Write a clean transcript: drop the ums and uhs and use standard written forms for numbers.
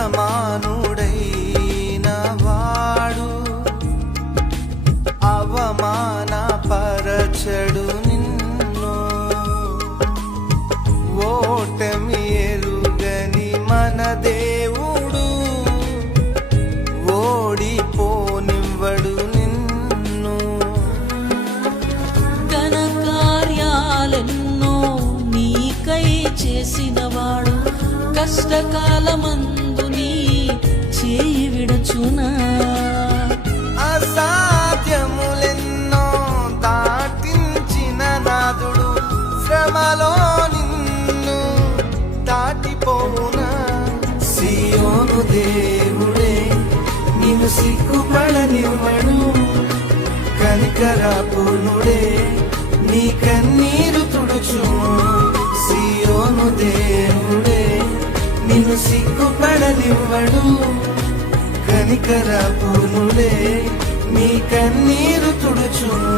యజమానుడైన వాడు అవమానపరచడు నిన్ను. ఓటమి ఎరుగని మన దేవుడు ఓడిపోనివ్వడు నిన్ను. ఘన కార్యాలెన్నో నీకై చేసినవాడు కష్టకాలమందు నీ చేయి విడచునా. అసాధ్యములెన్నో దాటించిన నాదుడు శ్రమలో నిన్ను దాటిపోవునా. సియోను దేవుడే నిన్ను సిగ్గుపడనివ్వడు, కనికరపూర్ణుడే నీ కన్నీరు తుడుచును. సియోను దేవుడే నిన్ను సిగ్గుపడనివ్వడు, కనికరపూర్ణుడే నీ కన్నీరు తుడుచును.